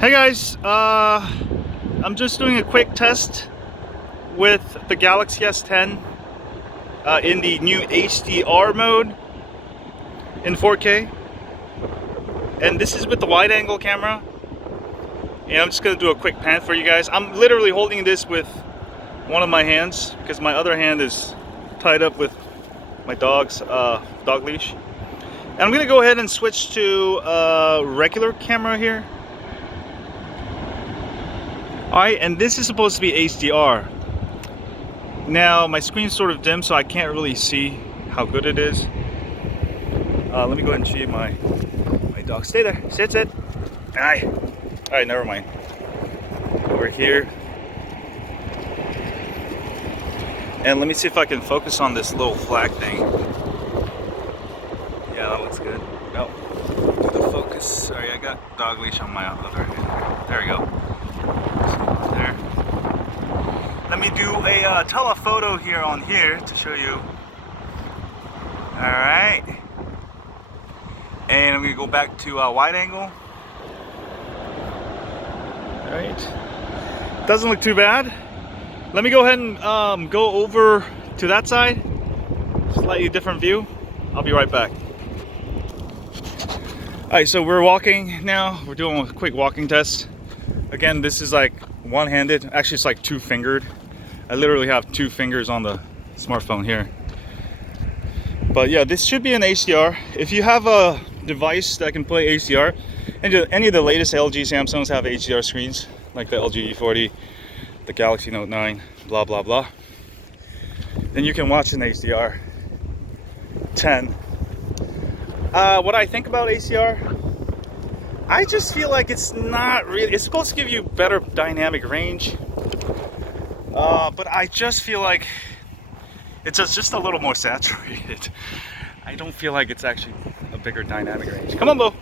Hey guys, I'm just doing a quick test with the Galaxy S10 in the new HDR mode in 4K, and this is with the wide angle camera. And I'm just gonna do a quick pan for you guys. I'm literally holding this with one of my hands because my other hand is tied up with my dog's dog leash. And I'm gonna go ahead and switch to regular camera here. Alright, and this is supposed to be HDR. Now my screen's sort of dim, so I can't really see how good it is. Let me go ahead and show you my dog. Stay there. Sit. Aye. Alright, never mind. Over here. And let me see if I can focus on this little flag thing. Yeah, that looks good. Oh, do the focus. Sorry, I got dog leash on my other hand. There we go. There. Let me do a telephoto here on here to show you. Alright. And I'm going to go back to wide angle. Alright. Doesn't look too bad. Let me go ahead and go over to that side. Slightly different view. I'll be right back. Alright, so we're walking now. We're doing a quick walking test. Again, this is like one-handed. Actually, it's like two-fingered. I literally have two fingers on the smartphone here. But yeah, this should be an HDR. If you have a device that can play HDR, and any of the latest LG, Samsungs have HDR screens, like the LG E40, the Galaxy Note 9, blah, blah, blah, then you can watch an HDR 10. What I think about HDR, I just feel like it's not really, it's supposed to give you better dynamic range, but I just feel like it's just a little more saturated. I don't feel like it's actually a bigger dynamic range. Come on, Bo.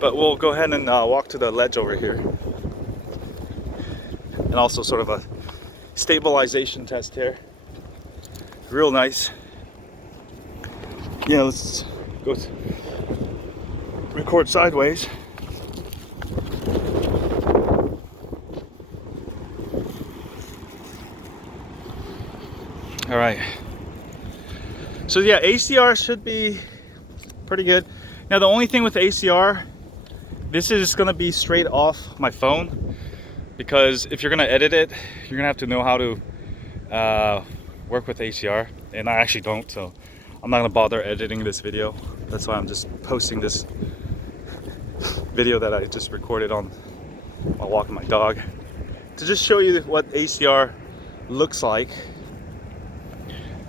But we'll go ahead and walk to the ledge over here. And also sort of a stabilization test here. Real nice. Yeah, let's go record sideways. All right. So yeah, HDR should be pretty good. Now the only thing with HDR, this is gonna be straight off my phone, because if you're gonna edit it, you're gonna have to know how to work with HDR, and I actually don't, so I'm not gonna bother editing this video. That's why I'm just posting this video that I just recorded on while walking my dog, to just show you what HDR looks like.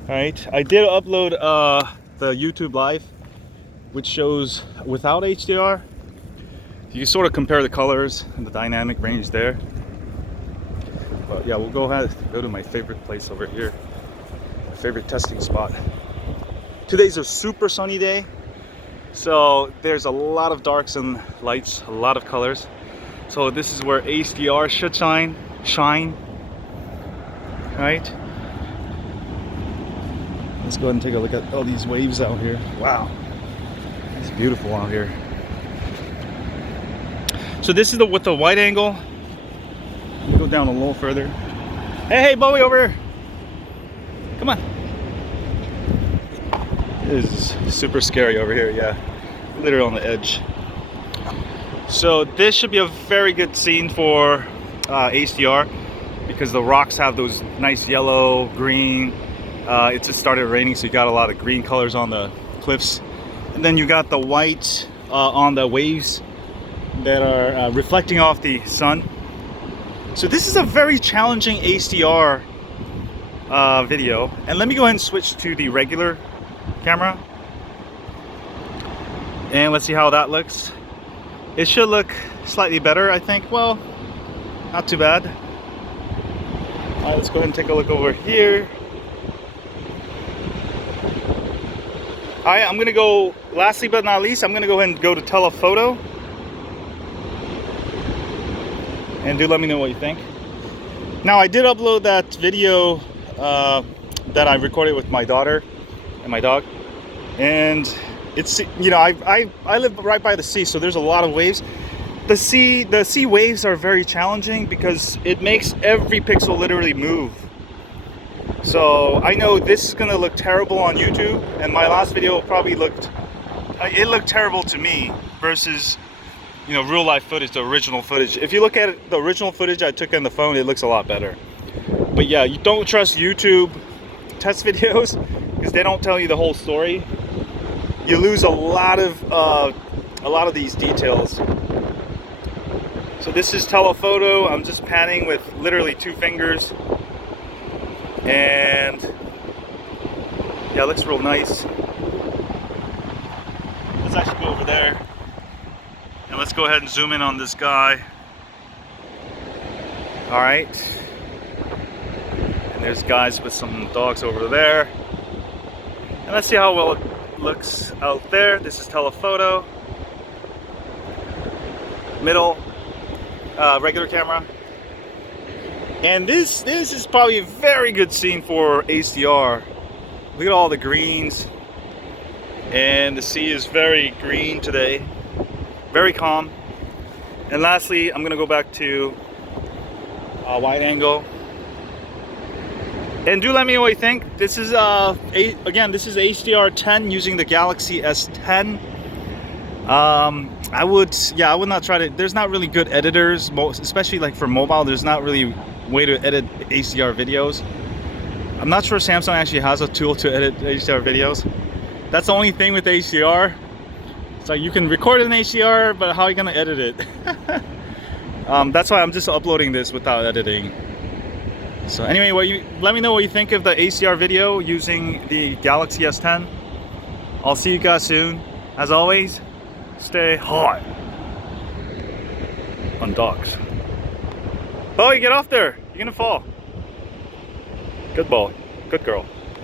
All right, I did upload the YouTube Live, which shows without HDR. You sort of compare the colors and the dynamic range there. But yeah, we'll go ahead and go to my favorite place over here, my favorite testing spot. Today's a super sunny day, so there's a lot of darks and lights, a lot of colors. So this is where HDR should shine. Right? Let's go ahead and take a look at all these waves out here. Wow, it's beautiful out here. So this is with the wide angle. Let me go down a little further. Hey, Bowie, over here. Come on. It is super scary over here, yeah. Literally on the edge. So this should be a very good scene for HDR, because the rocks have those nice yellow, green. It just started raining, so you got a lot of green colors on the cliffs. And then you got the white on the waves that are reflecting off the sun. So this is a very challenging HDR video. And let me go ahead and switch to the regular camera, and let's see how that looks. It should look slightly better, I think. Well, not too bad. All right, let's go ahead and take a look over here. All right, I'm gonna go, lastly but not least, I'm gonna go ahead and go to telephoto. And do let me know what you think. Now, I did upload that video that I recorded with my daughter and my dog, and it's, you know, I live right by the sea, so there's a lot of waves. The sea waves are very challenging because it makes every pixel literally move. So I know this is gonna look terrible on YouTube, and my last video probably looked terrible to me versus, you know, real life footage, the original footage. If you look at it, the original footage I took on the phone, it looks a lot better. But yeah, you don't trust YouTube test videos because they don't tell you the whole story. You lose a lot of these details. So this is telephoto. I'm just panning with literally 2 fingers, and yeah, it looks real nice. Let's actually go over there and let's go ahead and zoom in on this guy. All right, and there's guys with some dogs over there, and let's see how well it looks out there. This is telephoto, middle, regular camera, and this is probably a very good scene for HDR. Look at all the greens, and the sea is very green today, very calm. And lastly, I'm gonna go back to wide angle, and do let me know what you think. This is again, this is HDR10 using the Galaxy S10. I would not try to. There's not really good editors, especially like for mobile. There's not really way to edit HDR videos. I'm not sure Samsung actually has a tool to edit HDR videos. That's the only thing with HDR. It's like you can record it in HDR, but how are you gonna edit it? That's why I'm just uploading this without editing. So anyway, let me know what you think of the HDR video using the Galaxy S10. I'll see you guys soon. As always, stay hot on dogs. Oh, you get off there. You're gonna fall. Good boy. Good girl.